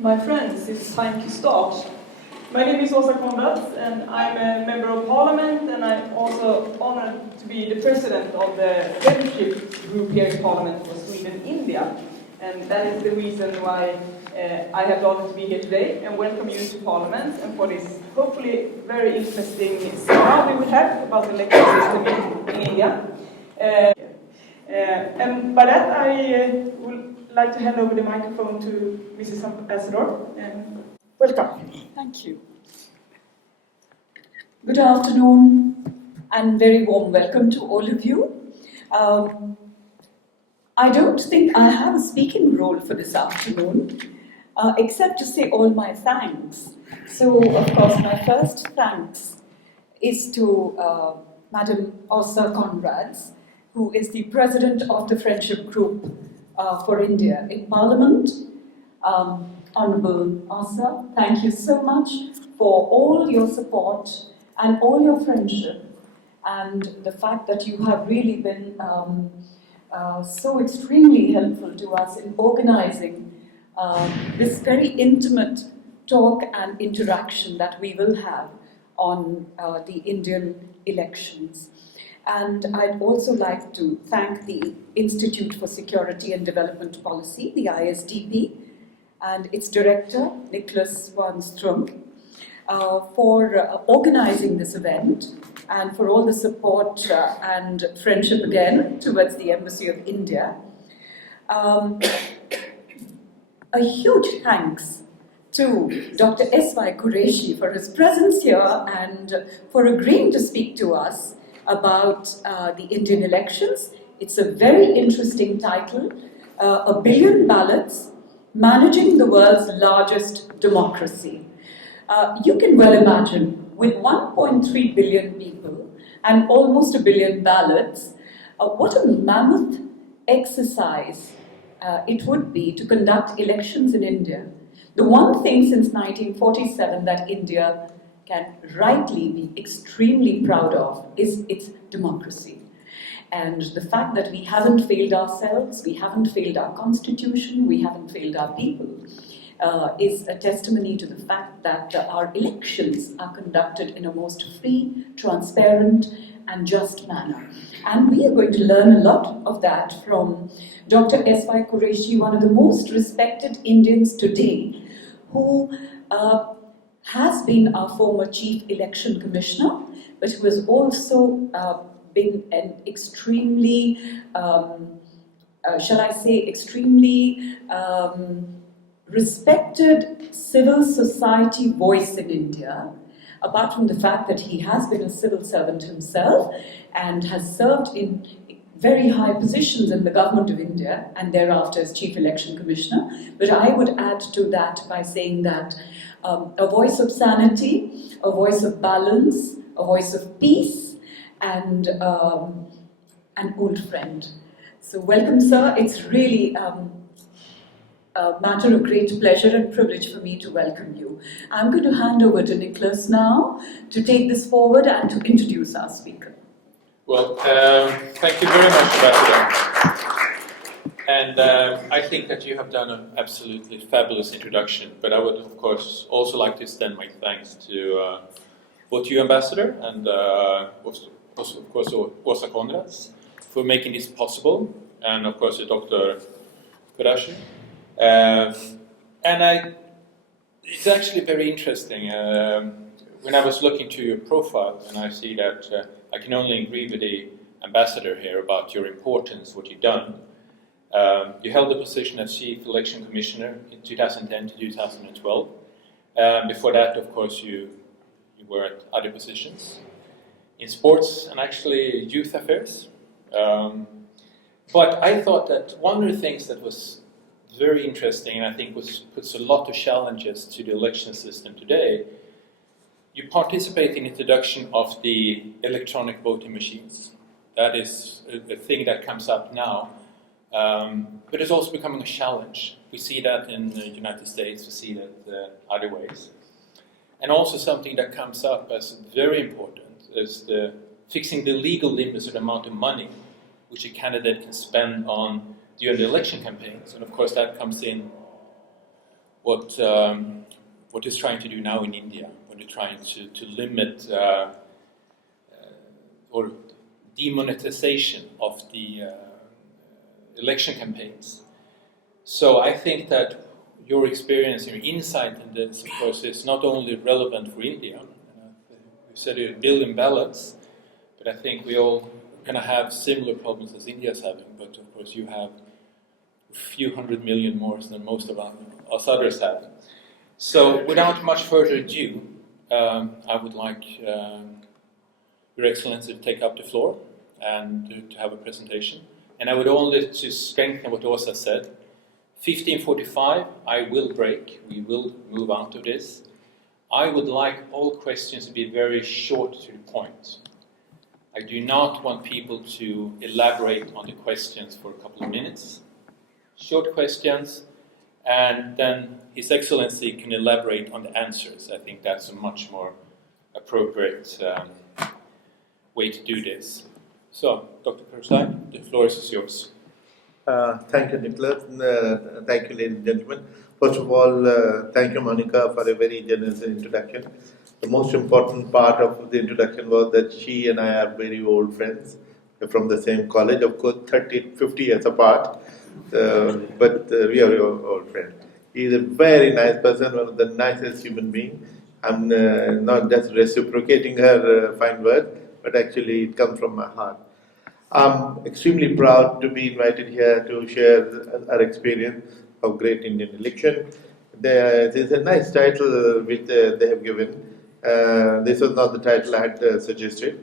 My friends, it's time to start. My name is Åsa Konrads and I'm a member of parliament, and I'm also honored to be the president of the leadership group here in Parliament for Sweden India. And that is the reason why I have the honor to be here today and welcome you to Parliament and for this hopefully very interesting seminar we will have about the electoral system in India. And by that I would like to hand over the microphone to Mrs. Ambassador. Welcome. Thank you. Good afternoon and very warm welcome to all of you. I don't think I have a speaking role for this afternoon, except to say all my thanks. So, of course, my first thanks is to Madam Åsa Konrads, who is the President of the Friendship Group for India in Parliament. Honourable Åsa, thank you so much for all your support and all your friendship, and the fact that you have really been so extremely helpful to us in organising this very intimate talk and interaction that we will have on the Indian elections. And I'd also like to thank the Institute for Security and Development Policy, the ISDP, and its director, Niklas Swanström, for organising this event and for all the support and friendship again towards the Embassy of India. A huge thanks to Dr. S.Y. Quraishi for his presence here and for agreeing to speak to us about the Indian elections. It's a very interesting title, A Billion Ballots, Managing the World's Largest Democracy. You can well imagine, with 1.3 billion people and almost a billion ballots, what a mammoth exercise it would be to conduct elections in India. The one thing since 1947 that India can rightly be extremely proud of is its democracy. And the fact that we haven't failed ourselves, we haven't failed our constitution, we haven't failed our people, is a testimony to the fact that our elections are conducted in a most free, transparent and just manner. And we are going to learn a lot of that from Dr. S.Y. Quraishi, one of the most respected Indians today, who has been our former Chief Election Commissioner, but who has also been an extremely, extremely respected civil society voice in India, apart from the fact that he has been a civil servant himself and has served in very high positions in the government of India and thereafter as Chief Election Commissioner. But I would add to that by saying that a voice of sanity, a voice of balance, a voice of peace, and an old friend. So welcome, sir. It's really a matter of great pleasure and privilege for me to welcome you. I'm going to hand over to Niklas now to take this forward and to introduce our speaker. Well, thank you very much, Ambassador. And I think that you have done an absolutely fabulous introduction, but I would, of course, also like to extend my thanks to both you, Ambassador, and also, of course, Åsa Konrads for making this possible, and of course, Dr. Quraishi. It's actually very interesting. When I was looking to your profile, and I see that I can only agree with the ambassador here about your importance, what you've done. You held the position as Chief Election Commissioner in 2010 to 2012. Before that, of course, you were at other positions in sports and actually youth affairs. But I thought that one of the things that was very interesting, and I think puts a lot of challenges to the election system today, you participate in the introduction of the electronic voting machines. That is a thing that comes up now, but it's also becoming a challenge. We see that in the United States, we see that other ways. And also something that comes up as very important is fixing the legal limits of the amount of money which a candidate can spend on during the election campaigns. And of course that comes in what it's trying to do now in India, when they're trying to limit or demonetization of the election campaigns. So I think that your experience, your insight in this, of course, is not only relevant for India. You said 1 billion ballots, but I think we all going to have similar problems as India is having. But of course, you have a few 100 million more than most of us others have. So without much further ado, I would like Your Excellency to take up the floor and to have a presentation. And I would only, to strengthen what Åsa said, 15:45 I will break, we will move out of this. I would like all questions to be very short to the point. I do not want people to elaborate on the questions for a couple of minutes. Short questions, and then His Excellency can elaborate on the answers. I think that's a much more appropriate way to do this. So, Dr. Quraishi, the floor is yours. Thank you, Niklas. Thank you, ladies and gentlemen. First of all, thank you, Monika, for a very generous introduction. The most important part of the introduction was that she and I are very old friends from the same college, of course, 50 years apart, but we are old friends. He is a very nice person, one of the nicest human beings. I'm not just reciprocating her fine words, but actually it comes from my heart. I'm extremely proud to be invited here to share our experience of Great Indian Election. There is a nice title which they have given. This was not the title I had suggested,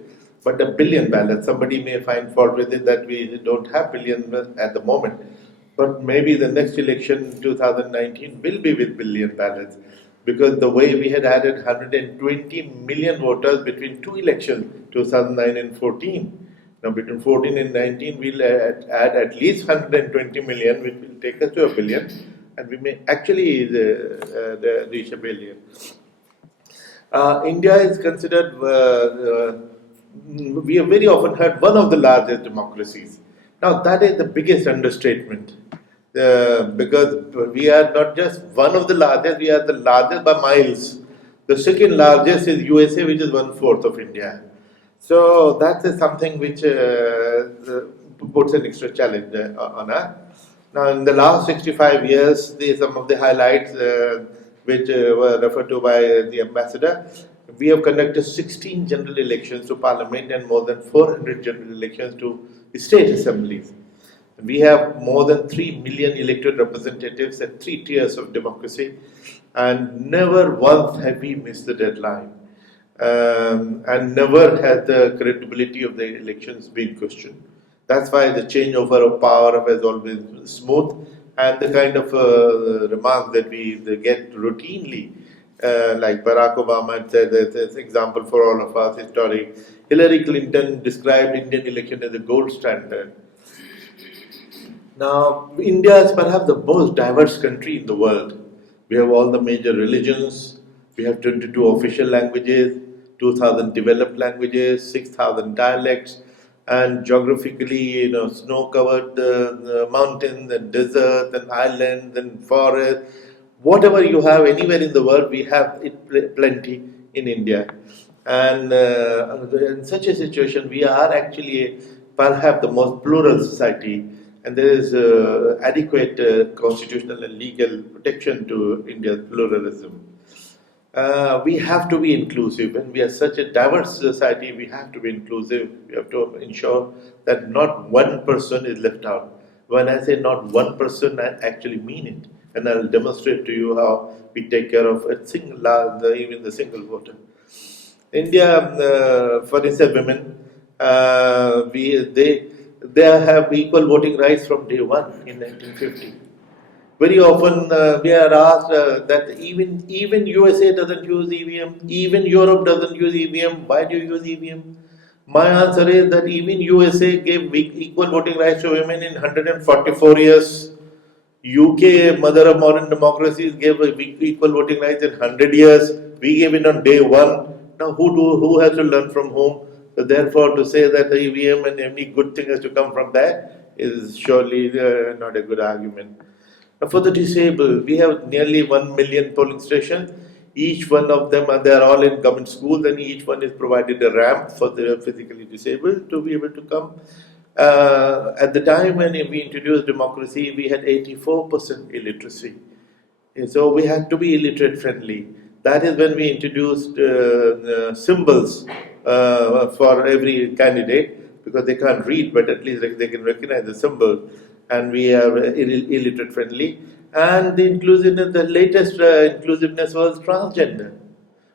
but 1 billion ballots. Somebody may find fault with it that we don't have billion at the moment, but maybe the next election, 2019, will be with billion ballots, because the way we had added 120 million voters between two elections, 2009 and 14. Now, between 14 and 19, we'll add at least 120 million, which will take us to 1 billion, and we may actually reach 1 billion. India is considered, we have very often heard, one of the largest democracies. Now, that is the biggest understatement, because we are not just one of the largest, we are the largest by miles. The second largest is USA, which is 1/4 of India. So that is something which puts an extra challenge on us. Now, in the last 65 years, some of the highlights which were referred to by the ambassador, we have conducted 16 general elections to parliament and more than 400 general elections to state assemblies. We have more than 3 million elected representatives at 3 tiers of democracy, and never once have we missed the deadline. And never has the credibility of the elections been questioned. That's why the changeover of power has always been smooth, and the kind of remarks that we get routinely, like Barack Obama said, as an example for all of us, historic. Hillary Clinton described Indian election as a gold standard. Now, India is perhaps the most diverse country in the world. We have all the major religions, we have 22 official languages, 2,000 developed languages, 6,000 dialects, and geographically, snow-covered mountains and deserts and islands and forests. Whatever you have anywhere in the world, we have it plenty in India. And in such a situation, we are actually perhaps the most plural society, and there is adequate constitutional and legal protection to India's pluralism. We have to be inclusive. When we are such a diverse society, we have to be inclusive. We have to ensure that not one person is left out. When I say not one person, I actually mean it. And I'll demonstrate to you how we take care of even the single voter. India, for instance, women, they have equal voting rights from day one in 1950. Very often we are asked that even USA doesn't use EVM, even Europe doesn't use EVM. Why do you use EVM? My answer is that even USA gave equal voting rights to women in 144 years. UK, mother of modern democracies, gave equal voting rights in 100 years. We gave it on day one. Now who has to learn from whom? So therefore, to say that the EVM and any good thing has to come from that is surely not a good argument. For the disabled, we have nearly 1 million polling stations. Each one of them, they are all in government schools, and each one is provided a ramp for the physically disabled to be able to come. At the time when we introduced democracy, we had 84% illiteracy. So we had to be illiterate friendly. That is when we introduced symbols for every candidate, because they can't read, but at least they can recognize the symbol. And we are illiterate friendly. And the inclusiveness, the latest inclusiveness was transgender.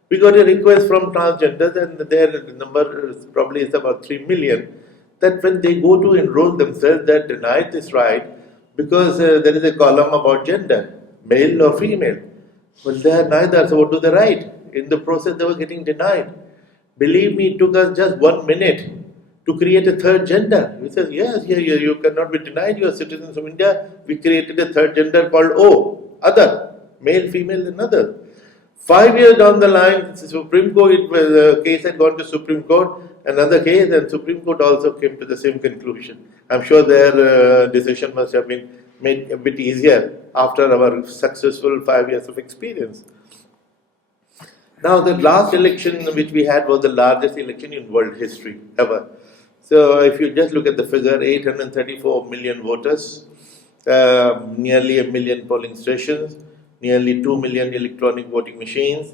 We got a request from transgenders, and their number probably is about 3 million, that when they go to enroll themselves, they're denied this right because there is a column about gender, male or female. Well, they are neither, so what do they write? In the process, they were getting denied. Believe me, it took us just 1 minute to create a third gender. We said, yes, you cannot be denied, you are citizens of India. We created a third gender called O, other, male, female, and other. 5 years down the line, the Supreme Court, the case had gone to Supreme Court, another case, and Supreme Court also came to the same conclusion. I'm sure their decision must have been made a bit easier after our successful 5 years of experience. Now, the last election which we had was the largest election in world history ever. So, if you just look at the figure, 834 million voters, nearly 1 million polling stations, nearly 2 million electronic voting machines,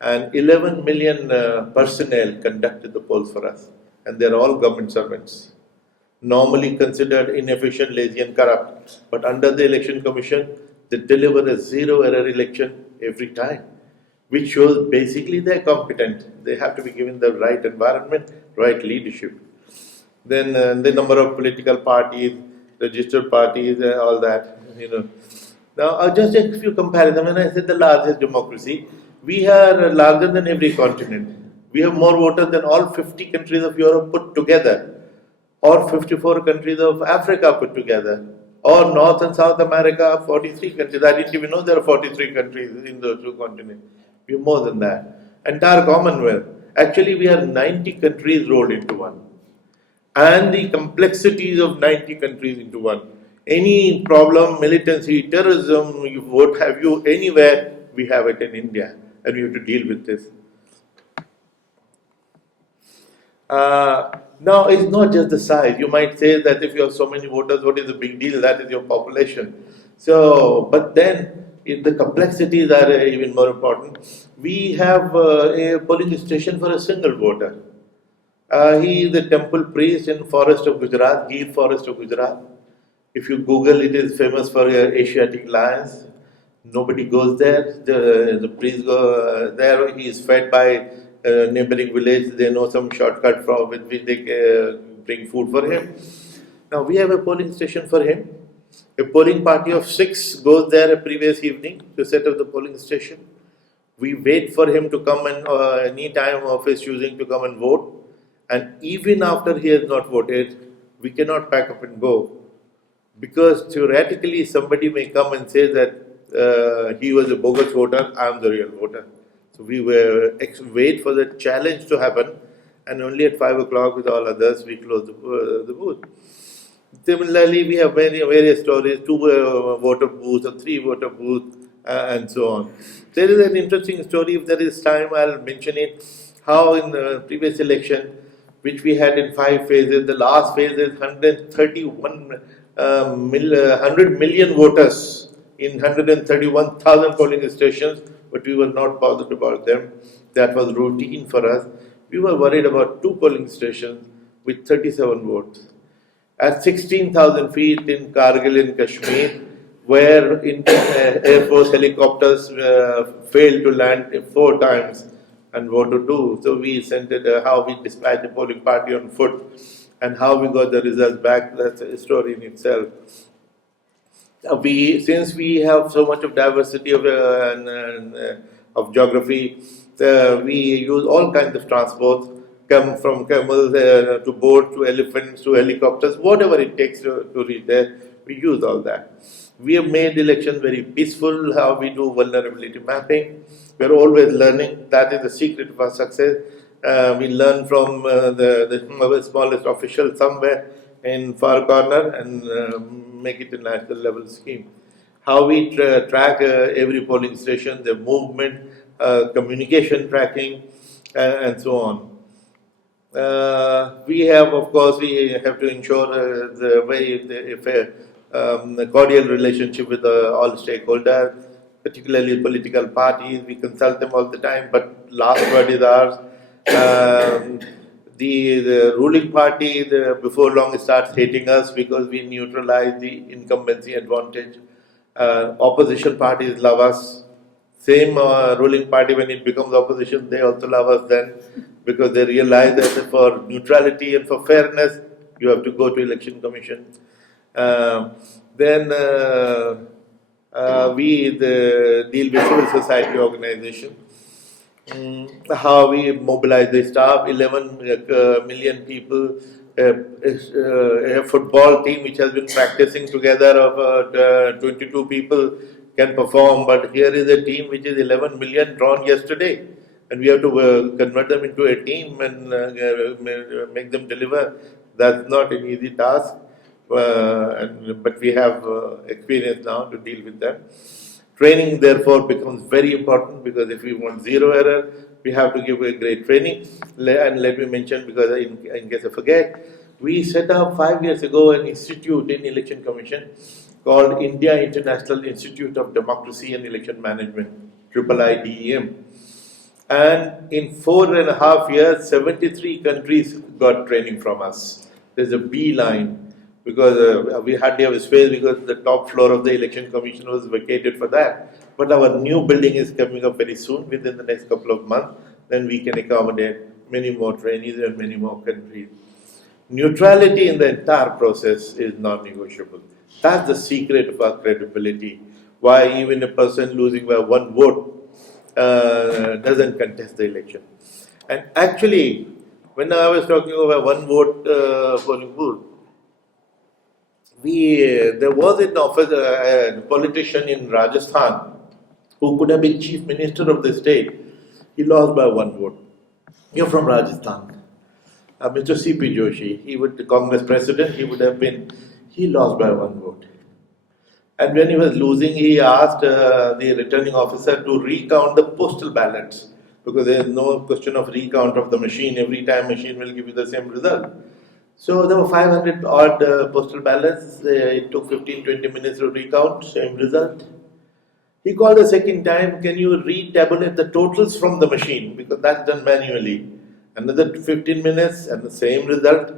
and 11 million personnel conducted the polls for us. And they're all government servants, normally considered inefficient, lazy, and corrupt. But under the Election Commission, they deliver a zero-error election every time, which shows basically they're competent. They have to be given the right environment, right leadership. Then the number of political parties, registered parties, all that, Now, I'll just take a few comparisons. When I said the largest democracy, we are larger than every continent. We have more voters than all 50 countries of Europe put together, or 54 countries of Africa put together, or North and South America, 43 countries. I didn't even know there are 43 countries in those two continents. We have more than that. Entire Commonwealth. Actually, we are 90 countries rolled into one. And the complexities of 90 countries into one. Any problem, militancy, terrorism, what have you anywhere, we have it in India, and we have to deal with this. Now, it's not just the size. You might say that if you have so many voters, what is the big deal? That is your population. So, but then, if the complexities are even more important. We have a polling station for a single voter. He is a temple priest in forest of Gujarat, Gir forest of Gujarat. If you Google, it is famous for Asiatic lions. Nobody goes there. The priest goes there. He is fed by neighboring village. They know some shortcut with which they bring food for him. Now we have a polling station for him. A polling party of 6 goes there a previous evening to set up the polling station. We wait for him to come and any time of his choosing to come and vote. And even after he has not voted, we cannot pack up and go. Because theoretically, somebody may come and say that he was a bogus voter, I am the real voter. So we wait for the challenge to happen, and only at 5 o'clock with all others, we close the booth. Similarly, we have various stories, 2 voter booths or 3 voter booths, and so on. There is an interesting story, if there is time, I'll mention it, how in the previous election, which we had in 5 phases, the last phase is 100 million voters in 131,000 polling stations, but we were not bothered about them. That was routine for us. We were worried about 2 polling stations with 37 votes. At 16,000 feet in Kargil in Kashmir, where Indian Air Force helicopters failed to land 4 times and voted 2. So we sent it, how we dispatched the polling party on foot and how we got the results back. That's a story in itself. Since we have so much of diversity of geography, we use all kinds of transports, come from camels to boats to elephants to helicopters, whatever it takes to reach there, we use all that. We have made elections very peaceful, how we do vulnerability mapping. We are always learning. That is the secret of our success. We learn from the smallest official somewhere in far corner and make it a national level scheme. how we track every polling station, the movement, communication tracking, and so on. We have to ensure the cordial relationship with all stakeholders, particularly political parties. We consult them all the time, but last word is ours. The ruling party, before long, starts hating us because we neutralize the incumbency advantage. Opposition parties love us. Same ruling party, when it becomes opposition, they also love us then, because they realize that for neutrality and for fairness, you have to go to election commission. We deal with civil society organization. How we mobilize the staff, 11 million people, a football team which has been practicing together of 22 people can perform, but here is a team which is 11 million drawn yesterday, and we have to convert them into a team and make them deliver. That's not an easy task, but we have experience now to deal with them. Training, therefore, becomes very important, because if we want zero error, we have to give a great training. And let me mention, because in case I forget, we set up 5 years ago an institute in Election Commission called India International Institute of Democracy and Election Management, IIIDEM. And in 4.5 years, 73 countries got training from us. There's a beeline, because we hardly have space, because the top floor of the Election Commission was vacated for that. But our new building is coming up very soon, within the next couple of months. Then we can accommodate many more trainees and many more countries. Neutrality in the entire process is non-negotiable. That's the secret of our credibility. Why even a person losing by 1 vote doesn't contest the election. And actually, when I was talking about 1 vote polling booth, there was an a politician in Rajasthan who could have been chief minister of the state. He lost by 1 vote. You're from Rajasthan. Mr. C.P. Joshi, he would the Congress president, he lost by 1 vote. And when he was losing, he asked the returning officer to recount the postal ballots, because there is no question of recount of the machine. Every time machine will give you the same result. So there were 500 odd postal ballots. It took 15-20 minutes to recount, same result. He called a second time, can you retabulate the totals from the machine, because that's done manually. Another 15 minutes and the same result.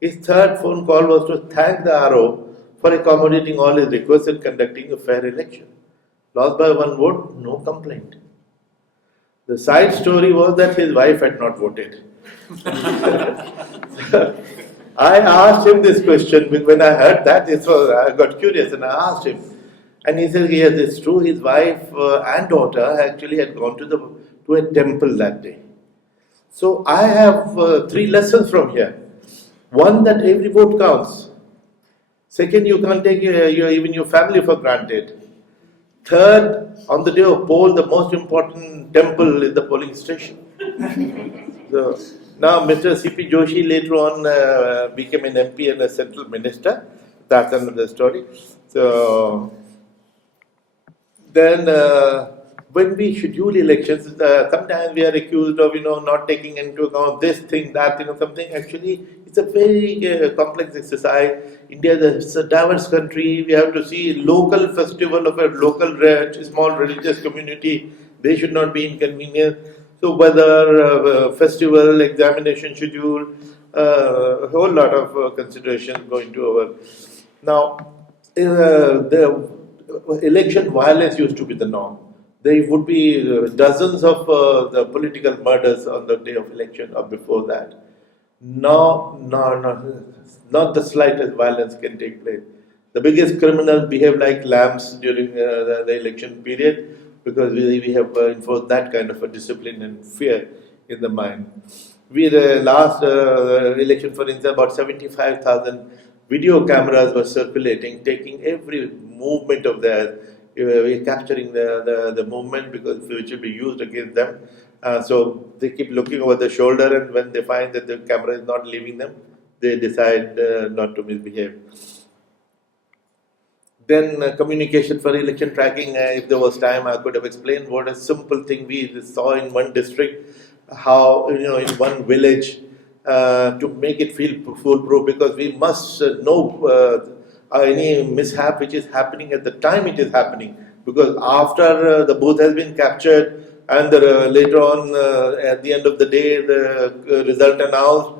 His third phone call was to thank the RO for accommodating all his requests and conducting a fair election. Lost by 1 vote, no complaint. The side story was that his wife had not voted. I asked him this question when I heard that. I got curious and I asked him. And he said, yes, it's true. His wife and daughter actually had gone to a temple that day. So I have 3 lessons from here. One, that every vote counts. Second, you can't take even your family for granted. Third, on the day of poll, the most important temple is the polling station. So now, Mr. C.P. Joshi later on became an MP and a central minister. That's another story. So then, when we schedule elections, sometimes we are accused of, not taking into account this thing, that, something. Actually, it's a very complex exercise. India is a diverse country. We have to see local festival of a local small religious community. They should not be inconvenienced. So whether festival, examination schedule, a whole lot of considerations go into our. Now, the election violence used to be the norm. There would be dozens of the political murders on the day of election or before that. No, not the slightest violence can take place. The biggest criminals behave like lambs during the election period, because we have enforced that kind of a discipline and fear in the mind. We the last election, for instance, about 75,000 video cameras were circulating, taking every movement of theirs. We're capturing the movement, because which will be used against them. So they keep looking over the shoulder, and when they find that the camera is not leaving them, they decide not to misbehave. Then communication for election tracking, if there was time, I could have explained what a simple thing we saw in one district, how, in one village, to make it feel foolproof, because we must know any mishap which is happening at the time it is happening. Because after the booth has been captured and later on at the end of the day the result announced,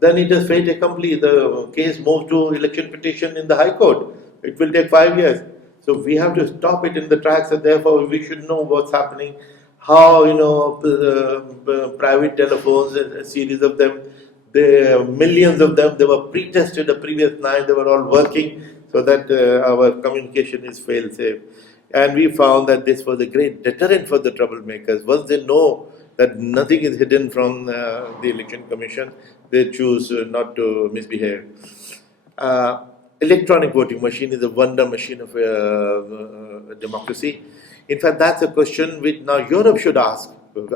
then it is fait accompli. The case moves to election petition in the High Court. It will take 5 years. So we have to stop it in the tracks, and therefore we should know what's happening. How, private telephones, a series of them, millions of them, they were pre-tested the previous night, they were all working so that our communication is fail-safe. And we found that this was a great deterrent for the troublemakers. Once they know that nothing is hidden from the Election Commission, they choose not to misbehave. Electronic voting machine is a wonder machine of democracy. In fact, that's a question which now Europe should ask.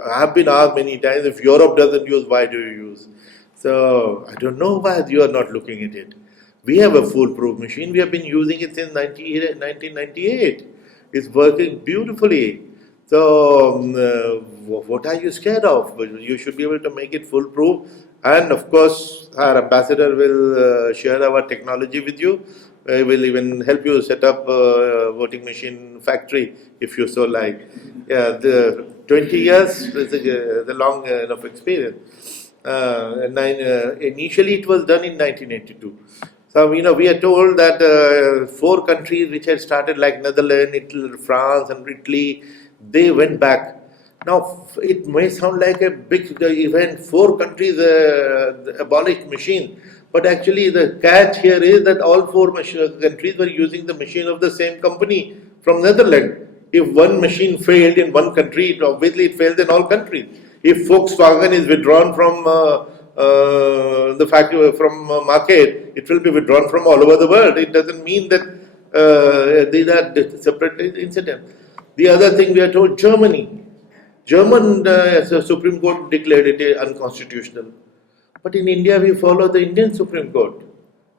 I have been asked many times, if Europe doesn't use, why do you use? So I don't know why you are not looking at it. We have a foolproof machine. We have been using it since 1998. It's working beautifully. So what are you scared of? You should be able to make it foolproof. And of course, our ambassador will share our technology with you. Will even help you set up a voting machine factory if you so like. Yeah, the 20 years is a long enough experience. Initially, it was done in 1982. So, we are told that 4 countries which had started, like Netherlands, Italy, France and Italy, they went back. Now, it may sound like a big event, 4 countries abolished machine. But actually, the catch here is that all 4 countries were using the machine of the same company from Netherlands. If one machine failed in one country, obviously it fails in all countries. If Volkswagen is withdrawn from the factory, from market, it will be withdrawn from all over the world. It doesn't mean that these are separate incidents. The other thing we are told, German Supreme Court declared it unconstitutional. But in India, we follow the Indian Supreme Court.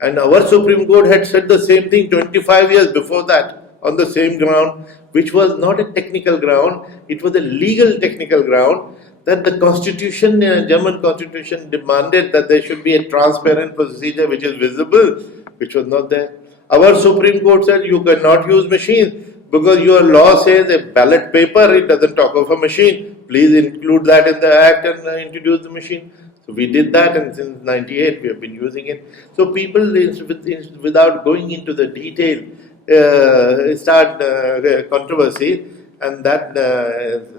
And our Supreme Court had said the same thing 25 years before that on the same ground, which was not a technical ground, it was a legal technical ground, that the constitution, German constitution demanded that there should be a transparent procedure which is visible, which was not there. Our Supreme Court said you cannot use machines because your law says a ballot paper, it doesn't talk of a machine. Please include that in the act and introduce the machine. So we did that, and since 98 we have been using it. So people, without going into the detail, start controversy, and that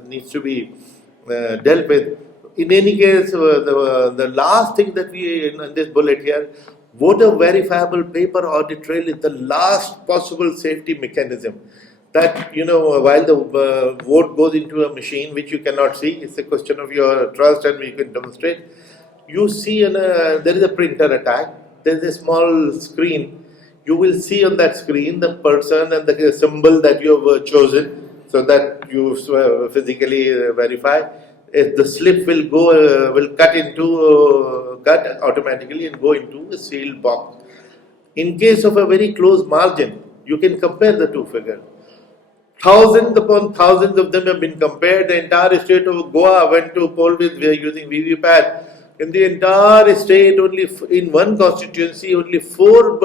needs to be dealt with. In any case, the last thing that we, in this bullet here, voter verifiable paper audit trail is the last possible safety mechanism. That, while the vote goes into a machine which you cannot see, it's a question of your trust and we can demonstrate. You see, there is a printer attack, there is a small screen. You will see on that screen the person and the symbol that you have chosen, so that you physically verify. The slip will cut automatically and go into a sealed box. In case of a very close margin, you can compare the two figures. Thousands upon thousands of them have been compared. The entire state of Goa went to poll with using VVPAT. In the entire state, only in one constituency, only 4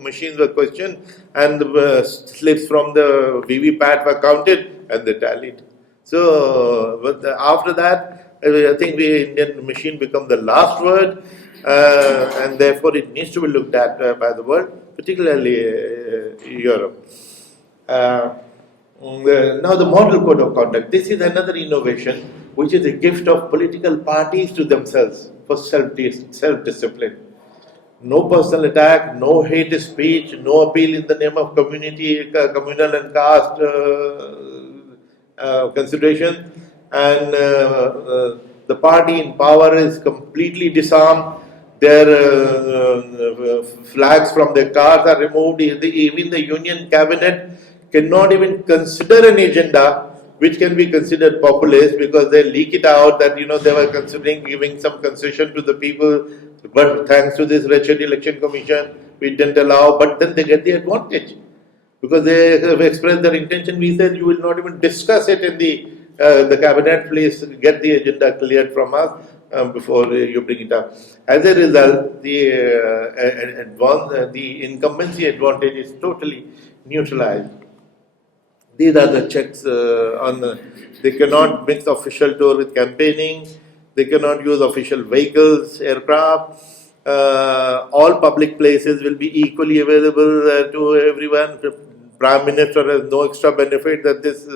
machines were questioned, and the slips from the VVPAT were counted and they tallied. So, after that, I think the Indian machine become the last word, and therefore it needs to be looked at by the world, particularly Europe. Now the model code of conduct. This is another innovation, which is a gift of political parties to themselves for self-discipline. No personal attack, no hate speech, no appeal in the name of communal and caste consideration, and the party in power is completely disarmed. Their flags from their cars are removed. Even the union cabinet cannot even consider an agenda which can be considered populist, because they leak it out that they were considering giving some concession to the people, but thanks to this wretched election commission we didn't allow, but then they get the advantage. because they have expressed their intention. We said you will not even discuss it in the cabinet. Please get the agenda cleared from us before you bring it up. As a result, the incumbency advantage is totally neutralized. These are the checks they cannot mix official tour with campaigning. They cannot use official vehicles, aircraft. All public places will be equally available to everyone. The Prime Minister has no extra benefit that this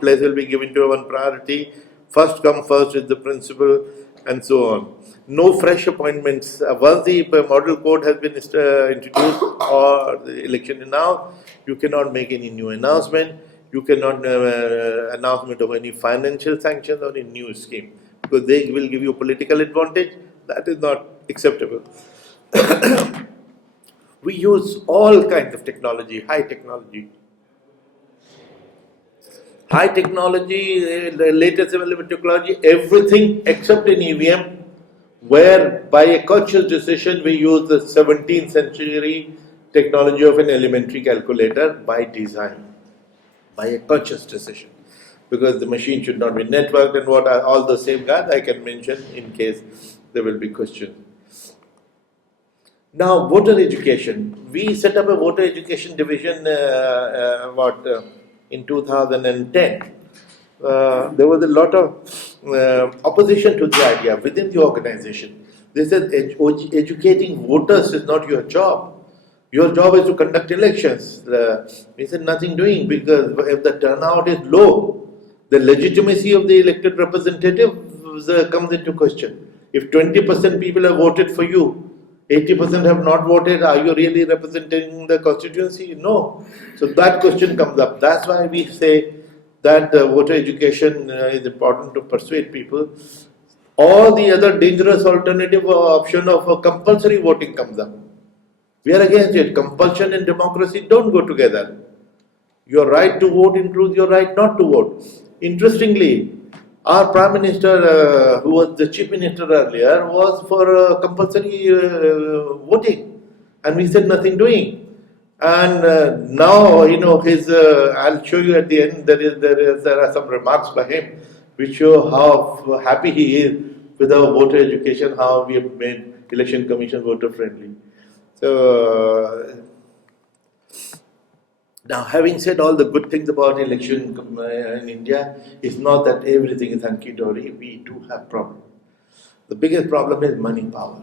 place will be given to one priority. First come first is the principle, and so on. No fresh appointments. Once the model code has been introduced or the election is now, you cannot make any new announcement. You cannot announcement of any financial sanctions or any new scheme, because they will give you political advantage. That is not acceptable. We use all kinds of technology, high technology. High technology, the latest available technology, everything except in EVM, where by a conscious decision we use the 17th century technology of an elementary calculator by design, by a conscious decision, because the machine should not be networked and what are all the safeguards I can mention in case there will be questions. Now, voter education. We set up a voter education division in 2010. There was a lot of opposition to the idea within the organization. They said educating voters is not your job. Your job is to conduct elections. We said nothing doing, because if the turnout is low, the legitimacy of the elected representative comes into question. If 20% people have voted for you, 80% have not voted, are you really representing the constituency? No. So that question comes up. That's why we say that voter education is important to persuade people. All the other dangerous alternative option of compulsory voting comes up. We are against it. Compulsion and democracy don't go together. Your right to vote includes your right not to vote. Interestingly, our Prime Minister, who was the Chief Minister earlier, was for compulsory voting, and we said nothing doing. And now, I'll show you at the end. There are some remarks by him which show how happy he is with our voter education, how we have made Election Commission voter friendly. So, now, having said all the good things about election in India, it's not that everything is hunky-dory. We do have problems. The biggest problem is money power.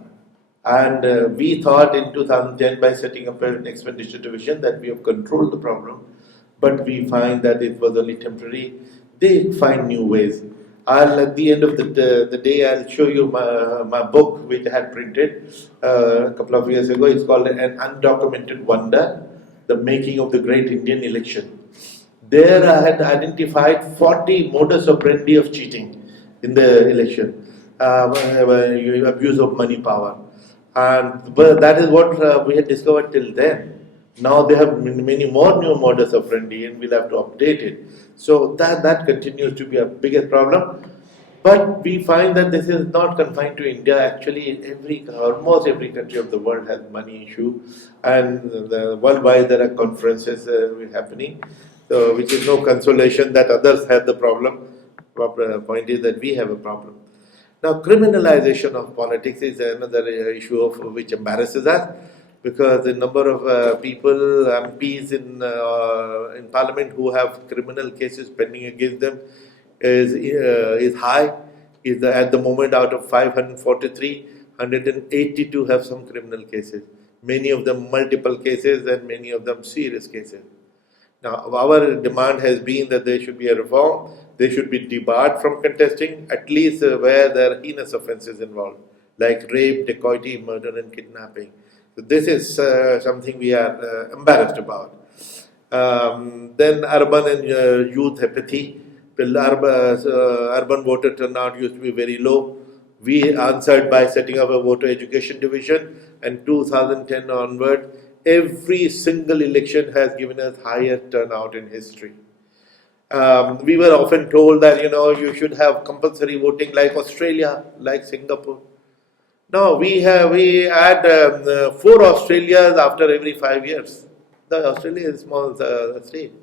And we thought in 2010, by setting up an expenditure division, that we have controlled the problem. But we find that it was only temporary. They find new ways. At the end of the day, I'll show you my book, which I had printed a couple of years ago. It's called An Undocumented Wonder, The Making of the Great Indian Election. There I had identified 40 modus operandi of cheating in the election, abuse of money power. But that is what we had discovered till then. Now they have many more new modus operandi, and we'll have to update it. So that continues to be a biggest problem. But we find that this is not confined to India. Actually, almost every country of the world has money issue, and worldwide there are conferences happening, so, which is no consolation that others have the problem. The point is that we have a problem. Now, criminalization of politics is another issue of which embarrasses us, because the number of people, MPs in Parliament who have criminal cases pending against them is high. At the moment, out of 543, 182 have some criminal cases. Many of them multiple cases, and many of them serious cases. Now, our demand has been that there should be a reform. They should be debarred from contesting, at least where there are heinous offences involved, like rape, dacoity, murder, and kidnapping. So this is something we are embarrassed about. Then urban and youth apathy. Urban voter turnout used to be very low. We answered by setting up a voter education division, and 2010 onward, every single election has given us higher turnout in history. We were often told that you should have compulsory voting like Australia, like Singapore. No, we add 4 Australias after every 5 years. Australia is a small state.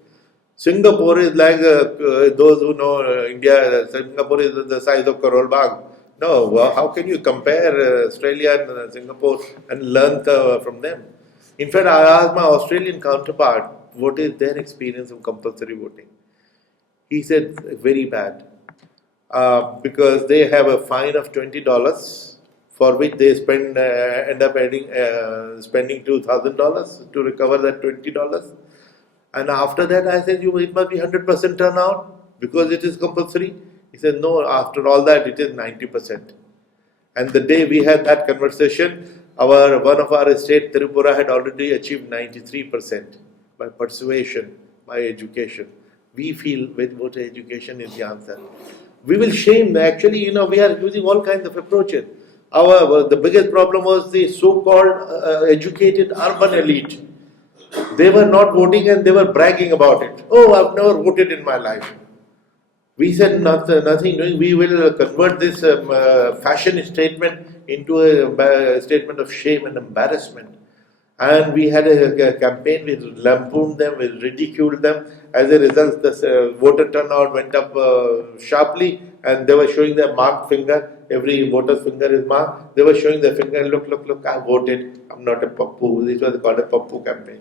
Singapore is like those who know India. Singapore is the size of Karol Bagh. No, how can you compare Australia and Singapore and learn from them? In fact, I asked my Australian counterpart what is their experience of compulsory voting. He said very bad because they have a fine of $20 for which they end up spending $2,000 to recover that $20. And after that, I said, it must be 100% turnout because it is compulsory. He said, no, after all that, it is 90%. And the day we had that conversation, one of our state, Tripura, had already achieved 93% by persuasion, by education. We feel with voter education is the answer. We will shame, actually, we are using all kinds of approaches. The biggest problem was the so-called educated urban elite. They were not voting and they were bragging about it. Oh, I've never voted in my life. We said nothing doing. We will convert this fashion statement into a statement of shame and embarrassment. And we had a campaign, we lampooned them, we ridiculed them. As a result, the voter turnout went up sharply, and they were showing their marked finger. Every voter's finger is marked. They were showing their finger, look, I voted. I'm not a pappu. This was called a pappu campaign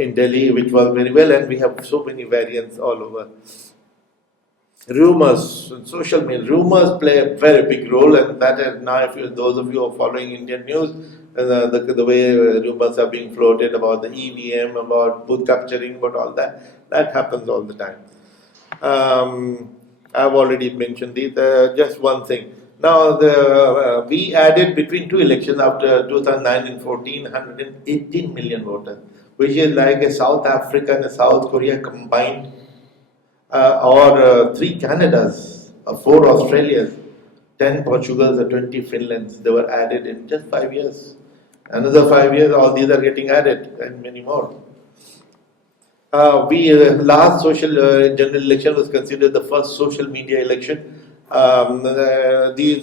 in Delhi, which was very well, and we have so many variants all over. Rumors, social media, rumors play a very big role, and that is now, those of you who are following Indian news, the way rumors are being floated about the EVM, about booth capturing, about all that happens all the time. I've already mentioned these. Just one thing. Now, we added between two elections after 2009 and 14, 118 million voters, which is like a South Africa and a South Korea combined, or 3 Canadas, 4 Australias, 10 Portugals, or 20 Finlands. They were added in just 5 years. Another 5 years, all these are getting added, and many more. Last general election was considered the first social media election. These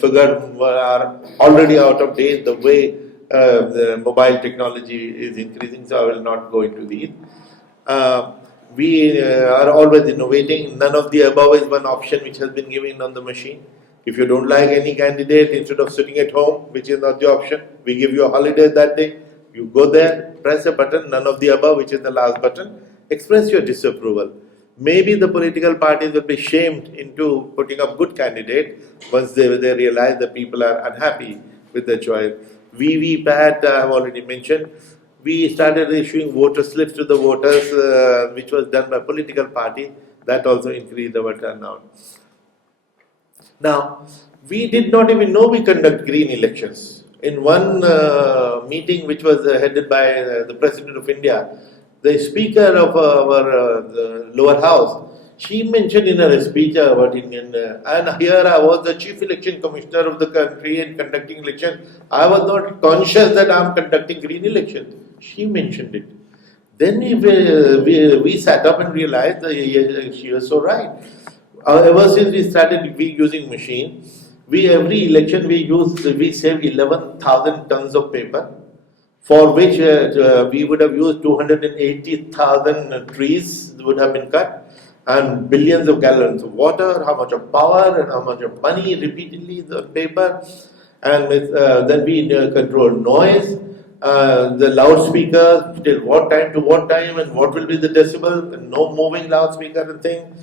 figures are already out of date the way the mobile technology is increasing, so I will not go into these. We are always innovating. None of the above is one option which has been given on the machine. If you don't like any candidate, instead of sitting at home, which is not the option, we give you a holiday that day. You go there, press a button, none of the above, which is the last button, express your disapproval. Maybe the political parties will be shamed into putting up good candidate once they realize that people are unhappy with the choice. VVPAT, I have already mentioned. We started issuing voter slips to the voters, which was done by political parties. That also increased our turnout. Now, we did not even know we conduct green elections. In one meeting which was headed by the President of India, the Speaker of our lower house, she mentioned in her speech about Indian, and here I was the Chief Election Commissioner of the country and conducting elections. I was not conscious that I am conducting green elections. She mentioned it. Then we sat up and realized that she was so right. Ever since we started using machine, every election we save 11,000 tons of paper, for which we would have used 280,000 trees would have been cut, and billions of gallons of water, how much of power and how much of money repeatedly the paper, and then we control noise, the loudspeaker, till what time to what time, and what will be the decibel, and no moving loudspeaker and thing.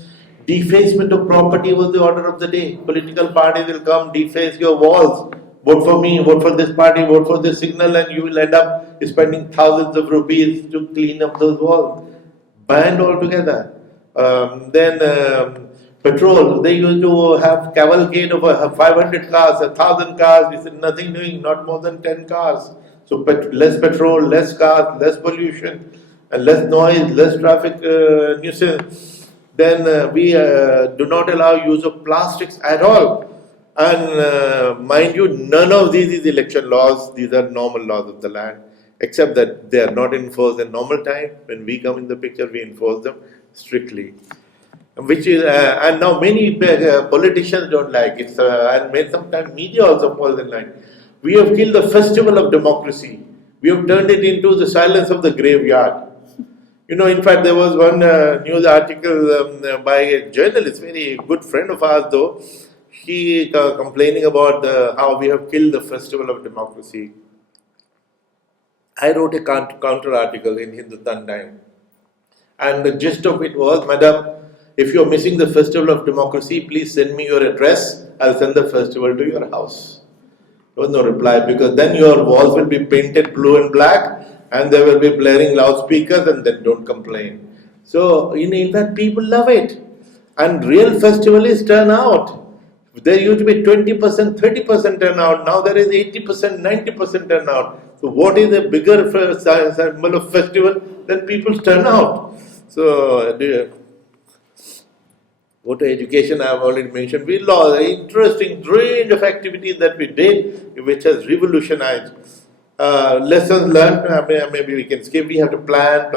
Defacement of property was the order of the day. Political parties will come, deface your walls. Vote for me, vote for this party, vote for this signal, and you will end up spending thousands of rupees to clean up those walls. Banned altogether. Then petrol, they used to have cavalcade of 500 cars, 1,000 cars. We said nothing doing, not more than 10 cars. So less petrol, less cars, less pollution, and less noise, less traffic nuisance. Then we do not allow use of plastics at all. And mind you, none of these is election laws. These are normal laws of the land, except that they are not enforced in normal time. When we come in the picture, we enforce them strictly. Which is, and now many politicians don't like it, and sometimes media also falls in line. We have killed the festival of democracy We have turned it into the silence of the graveyard. In fact, there was one news article by a journalist, very good friend of ours though. He complaining about how we have killed the festival of democracy. I wrote a counter article in Hindustan Times. And the gist of it was, Madam, if you're missing the festival of democracy, please send me your address. I'll send the festival to your house. There was no reply, because then your walls will be painted blue and black and there will be blaring loudspeakers, and then don't complain. So, in fact, people love it. And real festivalists turn out. There used to be 20%, 30% turnout. Now there is 80%, 90% turnout. So what is a bigger symbol of festival than people's turnout? So, voter education I have already mentioned. We lost an interesting range of activities that we did, which has revolutionized. Lessons learned, maybe we can skip. We have to plan.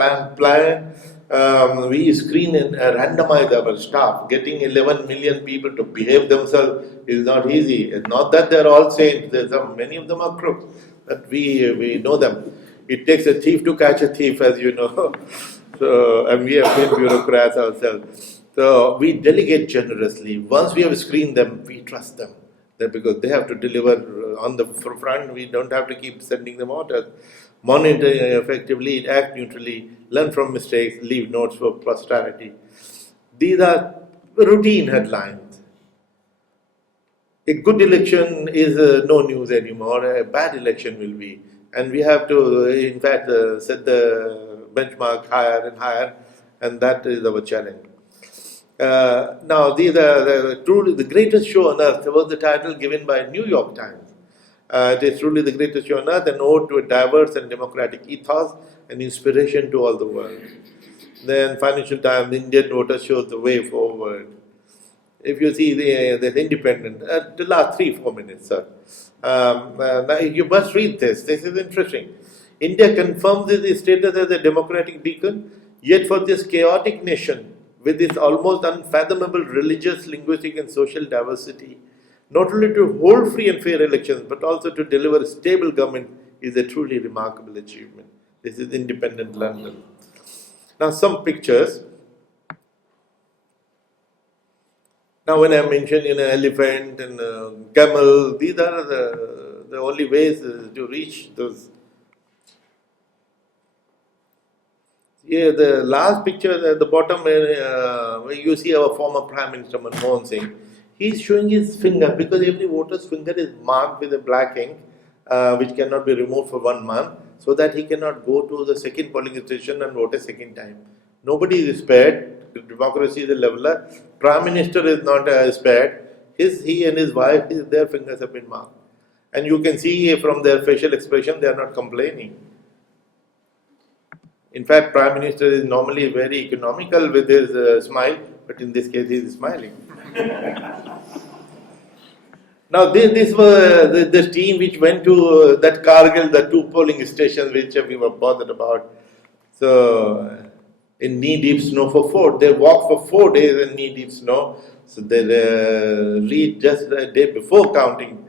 We screen and randomize our staff. Getting 11 million people to behave themselves is not easy. It's not that they're all saints. Many of them are crooks. But we know them. It takes a thief to catch a thief, as you know. So, and we have been bureaucrats ourselves. So we delegate generously. Once we have screened them, we trust them. Because they have to deliver on the front. We don't have to keep sending them orders. Monitor effectively, act neutrally, learn from mistakes, leave notes for posterity. These are routine headlines. A good election is no news anymore. A bad election will be. And we have to, in fact, set the benchmark higher and higher, and that is our challenge. Now, these are truly the greatest show on earth was the title given by New York Times. It is truly the greatest show on earth, an ode to a diverse and democratic ethos, and inspiration to all the world. Then Financial Times, Indian voters shows the way forward. If you see the Independent, the last 3-4 minutes, sir. Now you must read this. This is interesting. India confirms its status as a democratic beacon, yet for this chaotic nation, with its almost unfathomable religious, linguistic and social diversity, not only to hold free and fair elections, but also to deliver a stable government is a truly remarkable achievement. This is Independent London. Now some pictures. Now when I mention elephant and camel, these are the only ways to reach those. Yeah, the last picture at the bottom where you see our former Prime Minister Manmohan Singh. He's showing his finger, because every voter's finger is marked with a black ink, which cannot be removed for 1 month, so that he cannot go to the second polling station and vote a second time. Nobody is spared. Democracy is a leveler. Prime Minister is not spared. He and his wife, their fingers have been marked. And you can see from their facial expression, they are not complaining. In fact, Prime Minister is normally very economical with his smile, but in this case, he is smiling. Now, this was the team which went to that Kargil, the 2 polling stations which we were bothered about. So, in knee-deep snow for 4, they walked for 4 days in knee-deep snow. So, they read just the day before counting.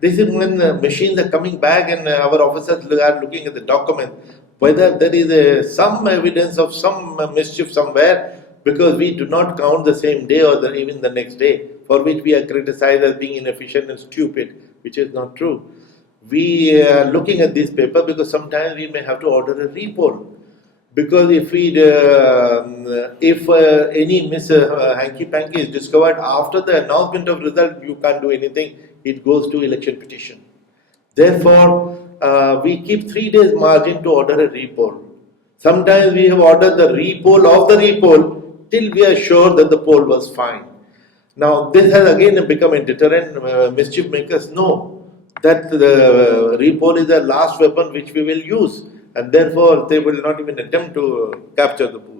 This is when machines are coming back and our officers are looking at the document, whether there is some evidence of some mischief somewhere, because we do not count the same day or even the next day, for which we are criticized as being inefficient and stupid, which is not true. We are looking at this paper because sometimes we may have to order a repoll. Because if any hanky-panky is discovered after the announcement of result, you can't do anything. It goes to election petition. Therefore, we keep 3 days margin to order a repoll. Sometimes we have ordered the repoll of the repoll till we are sure that the poll was fine. Now, this has again become a deterrent. Mischief makers know that the repoll is the last weapon which we will use, and therefore they will not even attempt to capture the booth.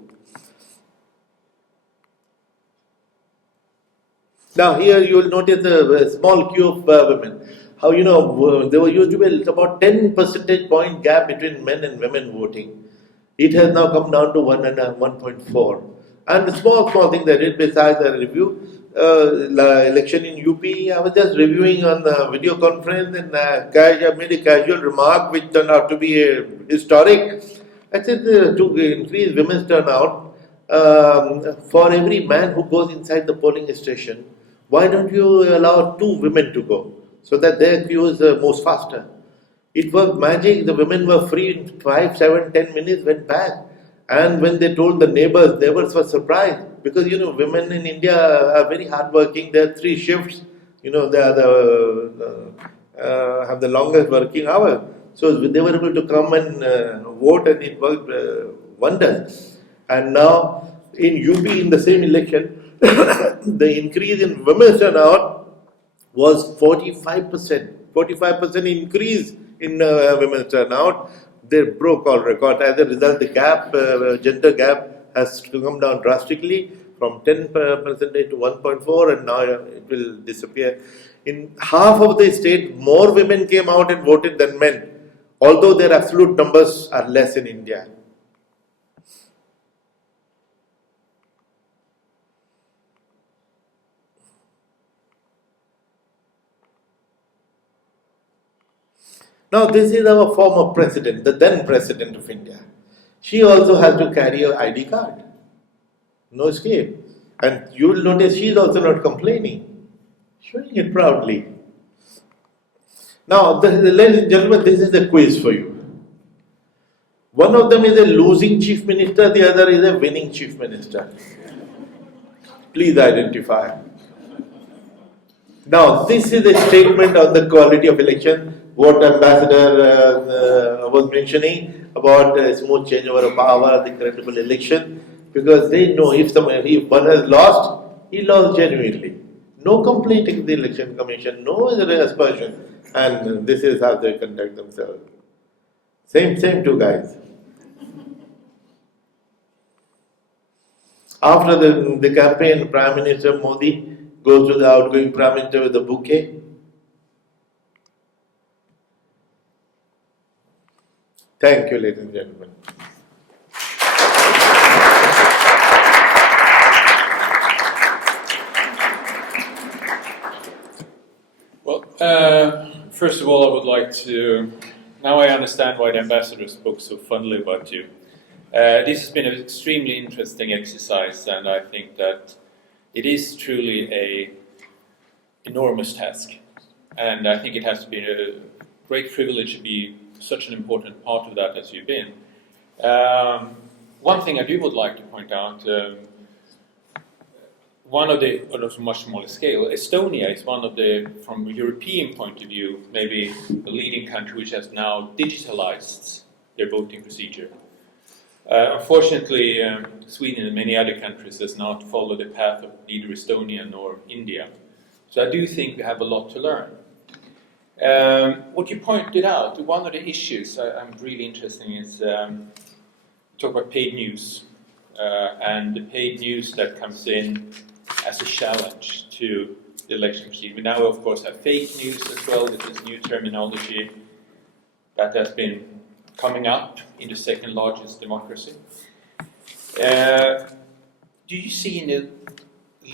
Now here you will notice a small queue of women. How there were used to be about 10 percentage point gap between men and women voting. It has now come down to 1.4. And the small thing they did besides the review, election in UP, I was just reviewing on the video conference and I made a casual remark which turned out to be historic. I said to increase women's turnout, for every man who goes inside the polling station, why don't you allow 2 women to go so that their queues moves faster? It was magic. The women were free in 5, 7, 10 minutes, went back. And when they told the neighbors were surprised because women in India are very hardworking. There are 3 shifts. They are have the longest working hours. So they were able to come and vote, and it worked wonders. And now in UP, in the same election, the increase in women's turnout was 45%. 45% increase in women's turnout. They broke all records. As a result, the gender gap has come down drastically from 10% to 1.4, and now it will disappear. In half of the state, more women came out and voted than men, although their absolute numbers are less in India. Now, this is our former president, the then president of India. She also has to carry an ID card. No escape. And you will notice she is also not complaining, showing it proudly. Now, ladies and gentlemen, this is a quiz for you. One of them is a losing chief minister, the other is a winning chief minister. Please identify. Now, this is a statement on the quality of election. What Ambassador was mentioning about smooth changeover of power, the credible election, because they know if one has lost, he lost genuinely. No complaint in the election commission, no aspersion, and this is how they conduct themselves. Same 2 guys. After the campaign, Prime Minister Modi goes to the outgoing Prime Minister with a bouquet. Thank you, ladies and gentlemen. Well, first of all, I would like to. Now I understand why the ambassador spoke so fondly about you. This has been an extremely interesting exercise, and I think that it is truly an enormous task. And I think it has been a great privilege to be such an important part of that as you've been. One thing I would like to point out, on a much smaller scale, Estonia is one of the, from a European point of view, maybe the leading country which has now digitalized their voting procedure. Unfortunately, Sweden and many other countries has not followed the path of neither Estonia nor India. So I do think we have a lot to learn. What you pointed out, one of the issues I'm really interested in is talk about paid news and the paid news that comes in as a challenge to the election procedure. We now, of course, have fake news as well with this new terminology that has been coming up in the second largest democracy. Do you see any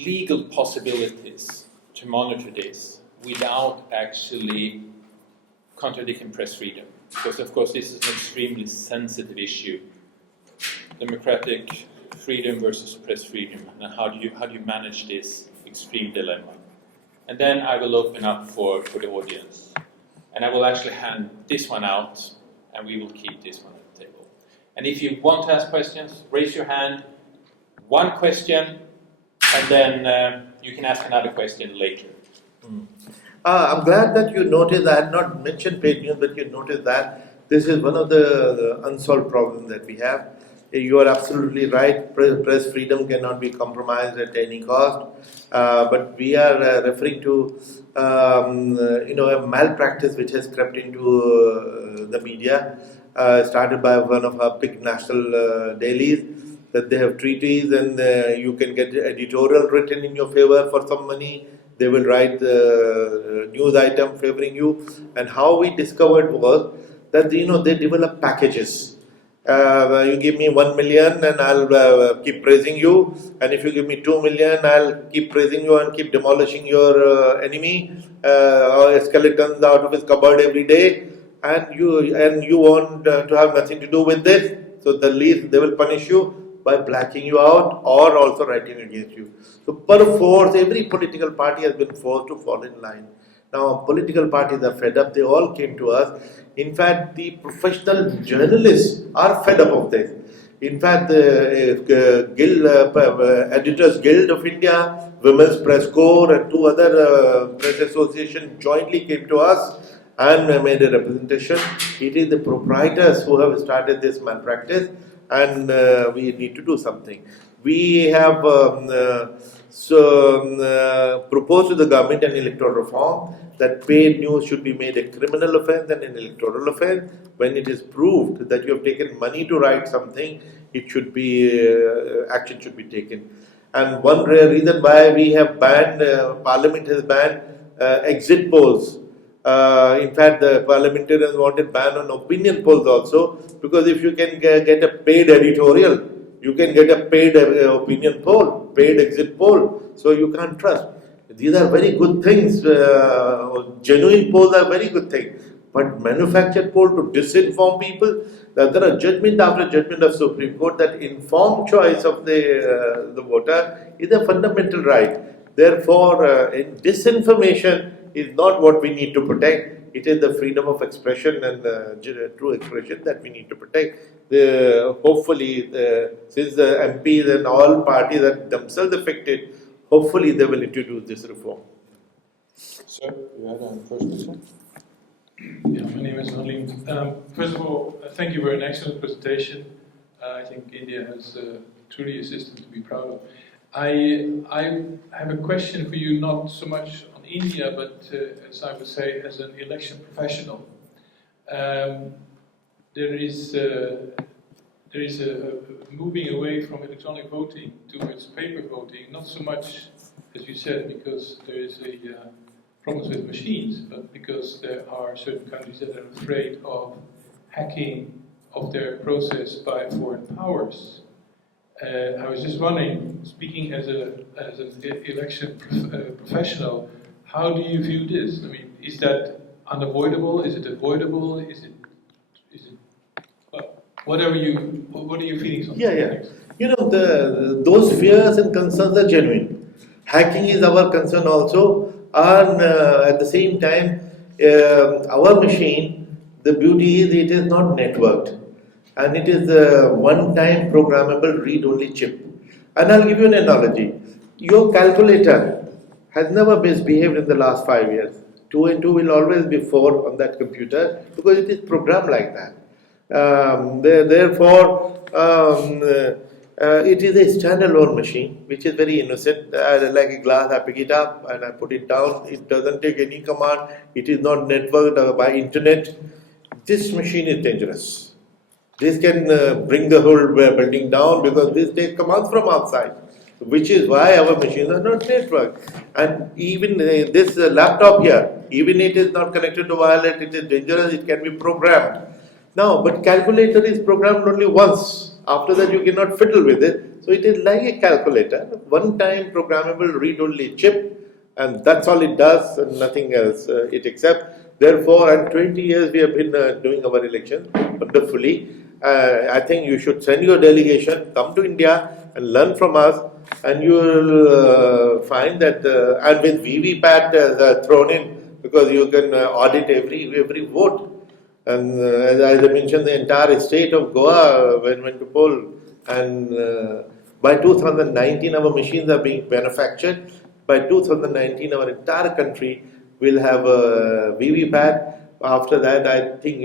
legal possibilities to monitor this without actually contradicting press freedom? Because, of course, this is an extremely sensitive issue. Democratic freedom versus press freedom, and how do you manage this extreme dilemma? And then I will open up for the audience. And I will actually hand this one out, and we will keep this one at the table. And if you want to ask questions, raise your hand. One question, and then you can ask another question later. I'm glad that you noticed, I had not mentioned paid news, but you noticed that this is one of the unsolved problems that we have. You are absolutely right, press freedom cannot be compromised at any cost, but we are referring to a malpractice which has crept into the media, started by one of our big national dailies, that they have treaties and you can get editorial written in your favor for some money. They will write the news item favoring you. And how we discovered was that they develop packages. You give me 1 million and I'll keep praising you, and if you give me 2 million, I'll keep praising you and keep demolishing your enemy or skeletons out of his cupboard every day, and you want to have nothing to do with this. So the least they will punish you by blacking you out or also writing against you. So per force, every political party has been forced to fall in line. Now political parties are fed up. They all came to us. In fact, the professional journalists are fed up of this. In fact, the Editors Guild of India, Women's Press Corps, and two other press associations jointly came to us and made a representation. It is the proprietors who have started this malpractice, and we need to do something. We have proposed to the government an electoral reform that paid news should be made a criminal offence and an electoral offence. When it is proved that you have taken money to write something, it should be action should be taken. And one reason why we have banned, Parliament has banned exit polls. In fact, the parliamentarians wanted ban on opinion polls also, because if you can get a paid editorial, you can get a paid opinion poll, paid exit poll, so you can't trust. These are very good things. Genuine polls are very good things. But manufactured poll to disinform people, there are judgment after judgment of Supreme Court that informed choice of the voter is a fundamental right. Therefore, disinformation is not what we need to protect. It is the freedom of expression and true expression that we need to protect. Hopefully, since the MPs and all parties are themselves affected, hopefully they will introduce this reform. Sir, you had a first question? Yeah, my name is Halim. First of all, thank you for an excellent presentation. I think India has truly a system to be proud of. I have a question for you, not so much on India, but as I would say, as an election professional. There is a moving away from electronic voting towards paper voting, not so much, as you said, because there is a problems with machines, but because there are certain countries that are afraid of hacking of their process by foreign powers. I was just wondering, speaking as an election professional, how do you view this? I mean, is that unavoidable? Is it avoidable? Is it what are your feelings on Yeah. that? You know, those fears and concerns are genuine. Hacking is our concern also, and at the same time, our machine, the beauty is it is not networked, and it is a one-time programmable read-only chip. And I'll give you an analogy. Your calculator has never misbehaved in the last 5 years. 2 and 2 will always be 4 on that computer because it is programmed like that. Therefore, it is a standalone machine which is very innocent. Like a glass, I pick it up and I put it down. It doesn't take any command. It is not networked by internet. This machine is dangerous. This can bring the whole building down because this takes commands from outside, which is why our machines are not networked. And even this laptop here, even it is not connected to wireless, it is dangerous. It can be programmed. Now, but calculator is programmed only once. After that, you cannot fiddle with it. So it is like a calculator, one-time programmable read-only chip, and that's all it does, and nothing else it accepts. Therefore, in 20 years we have been doing our elections wonderfully. I think you should send your delegation, come to India and learn from us, and you will find that, and with VVPAT thrown in, because you can audit every vote. And as I mentioned, the entire state of Goa went to poll, and by 2019 our machines are being manufactured. By 2019 our entire country will have a VVPAT. After that, I think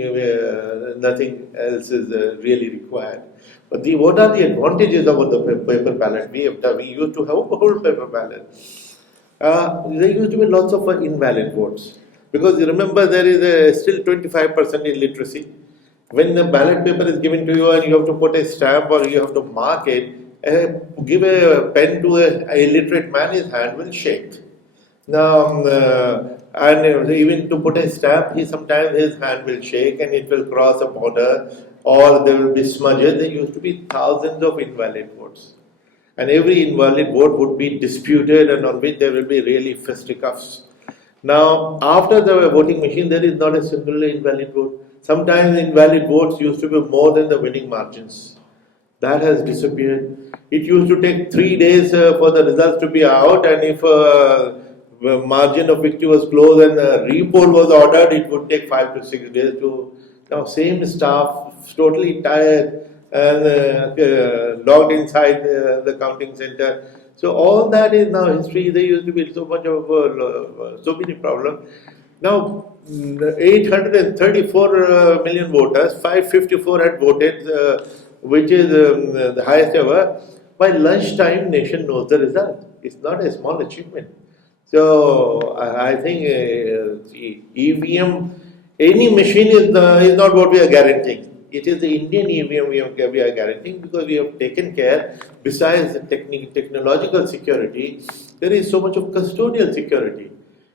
nothing else is really required. But what are the advantages of the paper ballot? We used to have a whole paper ballot. There used to be lots of invalid votes. Because remember, there is still 25% illiteracy. When the ballot paper is given to you and you have to put a stamp or you have to mark it, give a pen to an illiterate man, his hand will shake. Now, and even to put a stamp, sometimes his hand will shake and it will cross a border or there will be smudges. There used to be thousands of invalid votes. And every invalid vote would be disputed and on which there will be really fisticuffs. Now, after the voting machine, there is not a single invalid vote. Sometimes invalid votes used to be more than the winning margins. That has disappeared. It used to take 3 days for the results to be out, and if the margin of victory was close and a repoll was ordered, it would take 5 to 6 days to. Now, same staff, totally tired and logged inside the counting center. So all that is now history. There used to be so much of so many problems. Now 834 million voters, 554 had voted, which is the highest ever. By lunchtime, nation knows the result. It's not a small achievement. So I think EVM, any machine is not what we are guaranteeing. It is the Indian EVM we are guaranteeing, because we have taken care, besides the technological security, there is so much of custodial security.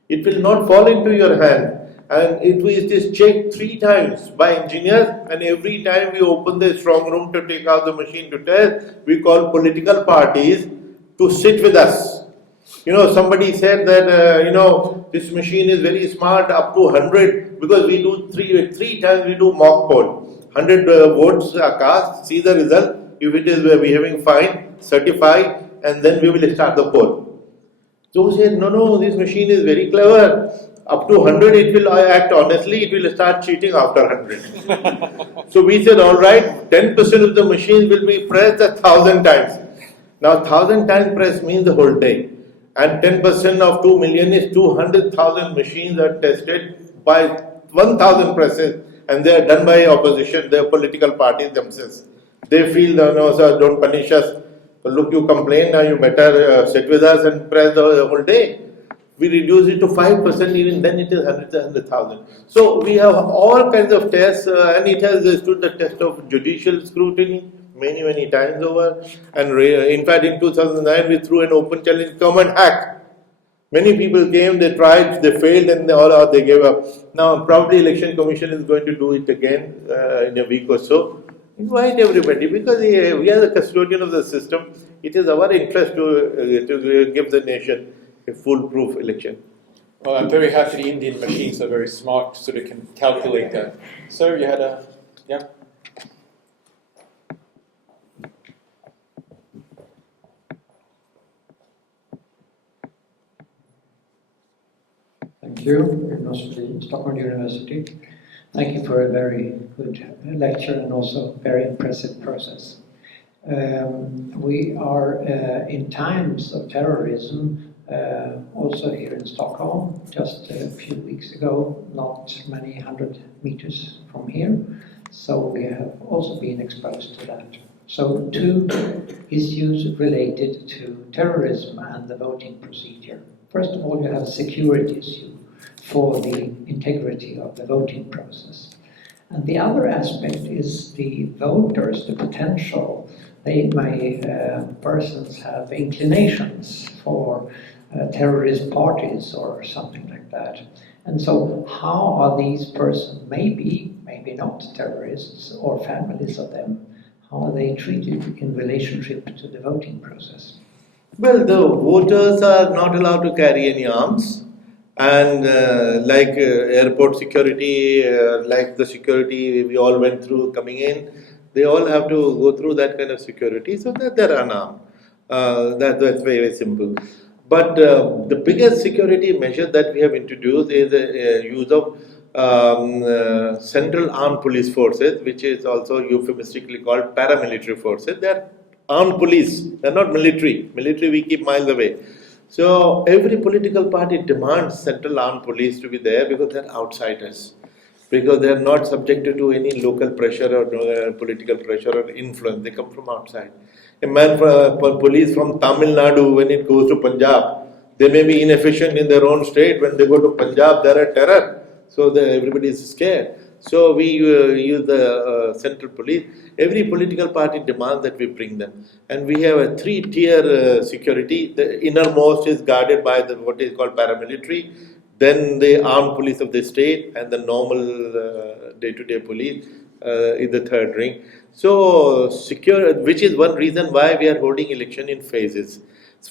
It will not fall into your hand, and it is checked 3 times by engineers, and every time we open the strong room to take out the machine to test, we call political parties to sit with us. Somebody said that, this machine is very smart up to 100, because we do three times we do mock poll. 100 votes are cast, see the result. If it is behaving fine, certify, and then we will start the poll. So we said, no, this machine is very clever. Up to 100 it will act honestly, it will start cheating after 100. So we said, all right, 10% of the machines will be pressed 1,000 times. Now 1,000 times press means the whole day. And 10% of 2 million is 200,000 machines are tested by 1,000 presses. And they are done by opposition, the political parties themselves. They feel, no, sir, don't punish us. Look, you complain, now you better sit with us and press the whole day. We reduce it to 5%, even then it is 100,000. So we have all kinds of tests, and it has stood the test of judicial scrutiny many times over. And in fact, in 2009, we threw an open challenge, come and hack. Many people came, they tried, they failed, and they gave up. Now, probably Election Commission is going to do it again in a week or so. Invite everybody, because we are the custodian of the system. It is our interest to give the nation a foolproof election. Well, I'm very happy the Indian machines are very smart, so they can calculate that. Sir, you had a... Yeah? Thank you, Stockholm University. Thank you for a very good lecture and also very impressive process. We are in times of terrorism, also here in Stockholm, just a few weeks ago, not many 100 meters from here. So we have also been exposed to that. So 2 issues related to terrorism and the voting procedure. First of all, you have a security issue for the integrity of the voting process. And the other aspect is the voters, the potential. Persons have inclinations for terrorist parties or something like that. And so how are these persons, maybe not terrorists or families of them, how are they treated in relationship to the voting process? Well, the voters are not allowed to carry any arms, and airport security, like the security we all went through coming in, they all have to go through that kind of security, so that they're unarmed. That's very simple. But the biggest security measure that we have introduced is the use of Central Armed Police Forces, which is also euphemistically called paramilitary forces. They're armed police, they're not military. Military we keep miles away. So every political party demands Central Armed Police to be there because they're outsiders. Because they're not subjected to any local pressure or political pressure or influence. They come from outside. A man police from Tamil Nadu, when it goes to Punjab, they may be inefficient in their own state. When they go to Punjab, they're a terror. So everybody is scared. So we use the central police. Every political party demands that we bring them. And we have a 3-tier security. The innermost is guarded by what is called paramilitary. Then the armed police of the state and the normal day-to-day police. is the third ring. So secure, which is one reason why we are holding election in phases,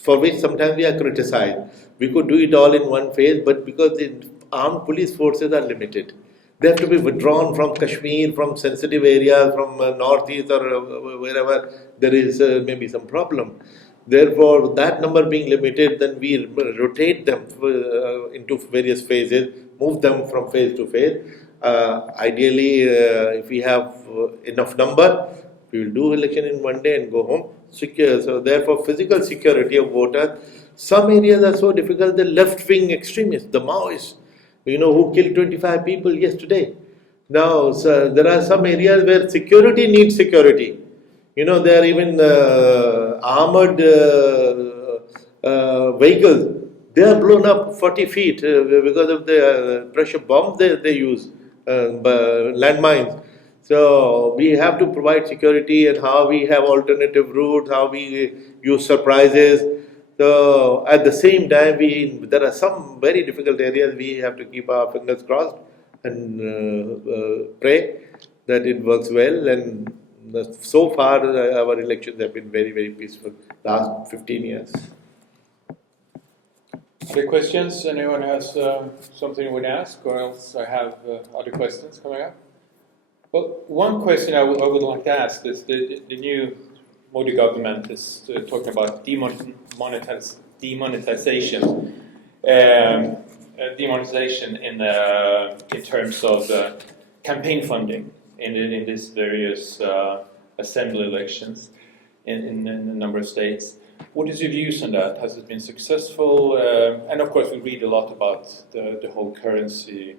for which sometimes we are criticized. We could do it all in one phase, but because the armed police forces are limited, they have to be withdrawn from Kashmir, from sensitive areas, from northeast or wherever there is maybe some problem. Therefore, that number being limited, then we rotate them into various phases, move them from phase to phase. Ideally, if we have enough number, we will do election in one day and go home secure. So, therefore, physical security of voters. Some areas are so difficult. The left-wing extremists, the Maoists, who killed 25 people yesterday. Now, so there are some areas where security needs security. There are even armored vehicles. They are blown up 40 feet because of the pressure bombs they use, landmines. So we have to provide security, and how we have alternative routes, how we use surprises. So at the same time, there are some very difficult areas. We have to keep our fingers crossed and pray that it works well. And so far, our elections have been very, very peaceful. Last 15 years. Other questions? Anyone has something they would ask, or else I have other questions coming up? Well, one question I would like to ask is the new Modi government is talking about demonetization in terms of campaign funding in these various assembly elections in a number of states. What is your views on that? Has it been successful? And of course, we read a lot about the whole currency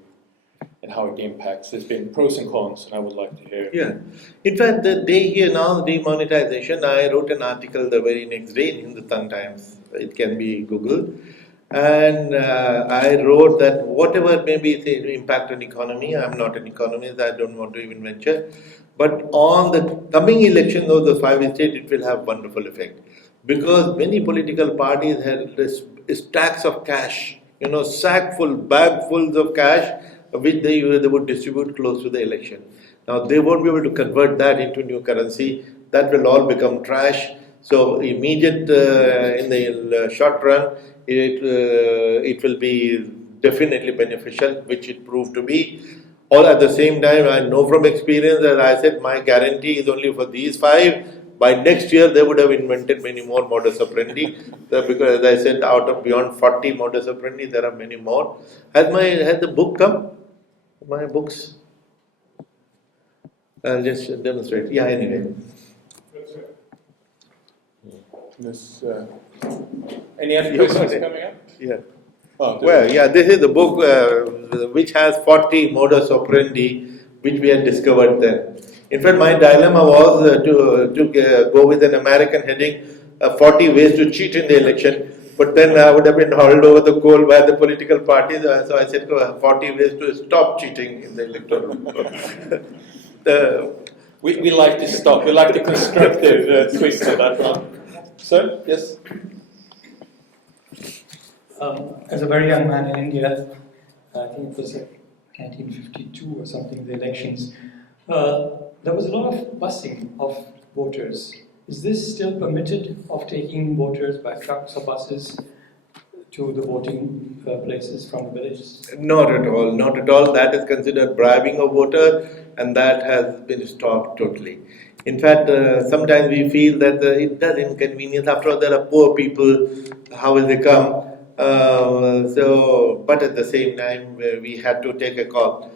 and how it impacts. There's been pros and cons, and I would like to hear. Yeah. In fact, the day he announced demonetization, I wrote an article the very next day in Hindustan Times. It can be Googled. And I wrote that whatever may be the impact on economy, I'm not an economist, I don't want to even venture, but on the coming elections of the 5 states, it will have wonderful effect. Because many political parties had stacks of cash, bagfuls of cash, which they would distribute close to the election. Now they won't be able to convert that into new currency. That will all become trash. So immediate in the short run, it will be definitely beneficial, which it proved to be. All at the same time, I know from experience, as I said, my guarantee is only for these 5. By next year, they would have invented many more modus operandi. Because, as I said, out of beyond 40 modus operandi, there are many more. Has the book come? My books? I'll just demonstrate. Yeah, anyway. This, any other questions coming up? Yeah. Oh, well, yeah, this is the book which has 40 modus operandi which we had discovered then. In fact, my dilemma was to go with an American heading, 40 ways to cheat in the election. But then I would have been hauled over the coal by the political parties. So I said 40 ways to stop cheating in the electoral. We like to stop. We like the constructive twist of that one. Sir, yes? As a very young man in India, I think it was 1952 or something, the elections, there was a lot of busing of voters. Is this still permitted, of taking voters by trucks or buses to the voting places from the villages? Not at all, not at all. That is considered bribing a voter, and that has been stopped totally. In fact, sometimes we feel that it does inconvenience. After all, there are poor people. How will they come? But at the same time, we had to take a call.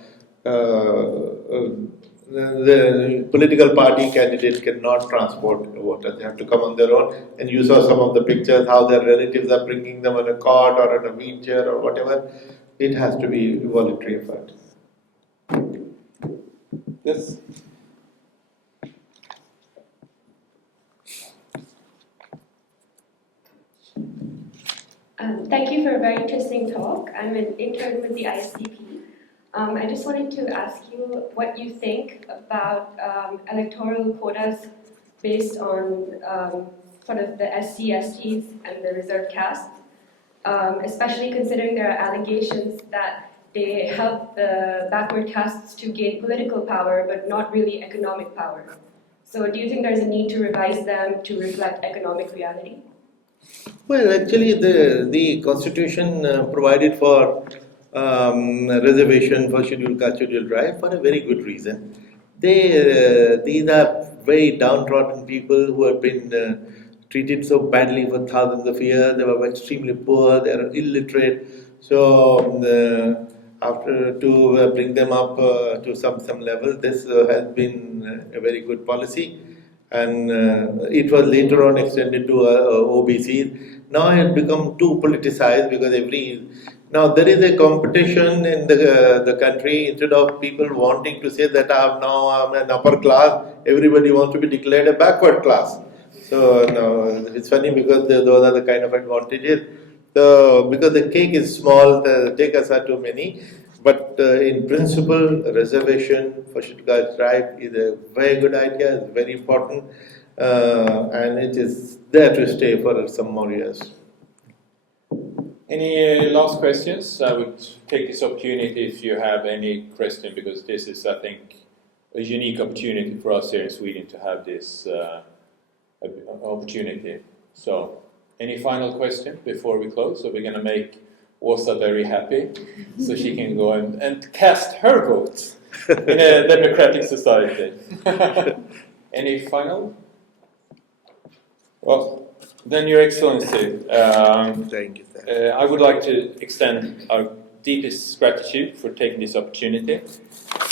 The political party candidates cannot transport voters. They have to come on their own. And you saw some of the pictures, how their relatives are bringing them on a cart or in a wheelchair or whatever. It has to be a voluntary effort. Yes. Thank you for a very interesting talk. I'm an intern with the ISDP. I just wanted to ask you what you think about electoral quotas based on sort of the SC, STs and the reserve caste, especially considering there are allegations that they help the backward castes to gain political power, but not really economic power. So do you think there's a need to revise them to reflect economic reality? Well, actually, the constitution provided for reservation for scheduled caste, scheduled tribe for a very good reason. These are very downtrodden people who have been treated so badly for thousands of years. They were extremely poor. They are illiterate. So after to bring them up to some level, this has been a very good policy, and it was later on extended to OBCs. Now it has become too politicized because now there is a competition in the country. Instead of people wanting to say that I'm an upper class, everybody wants to be declared a backward class. So now it's funny because those are the kind of advantages. So because the cake is small, the takers are too many. But in principle, reservation for scheduled caste tribe is a very good idea. It's very important, and it is there to stay for some more years. Any last questions? I would take this opportunity if you have any question, because this is, I think, a unique opportunity for us here in Sweden to have this opportunity. So, any final question before we close? So we're going to make Åsa very happy, so she can go and cast her vote in a democratic society. Any final? Well, then, Your Excellency, Thank you. I would like to extend our deepest gratitude for taking this opportunity.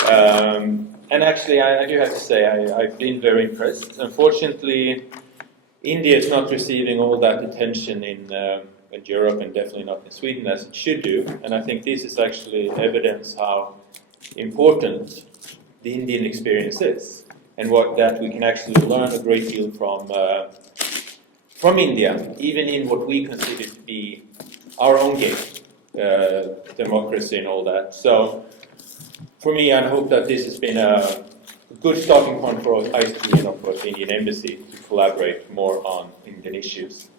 And actually, I do have to say, I've been very impressed. Unfortunately, India is not receiving all that attention in Europe, and definitely not in Sweden as it should do. And I think this is actually evidence how important the Indian experience is, and that we can actually learn a great deal from India, even in what we consider to be our own game, democracy and all that. So, for me, I hope that this has been a good starting point for ISDP and, of course, the Indian Embassy to collaborate more on Indian issues.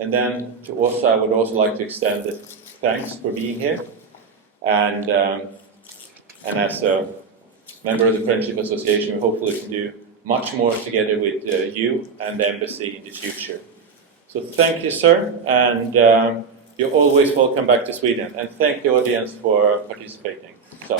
And then to Åsa, I would also like to extend the thanks for being here. And as a member of the Friendship Association, we hopefully can do much more together with you and the Embassy in the future. So thank you, sir, and you're always welcome back to Sweden. And thank the audience for participating. So.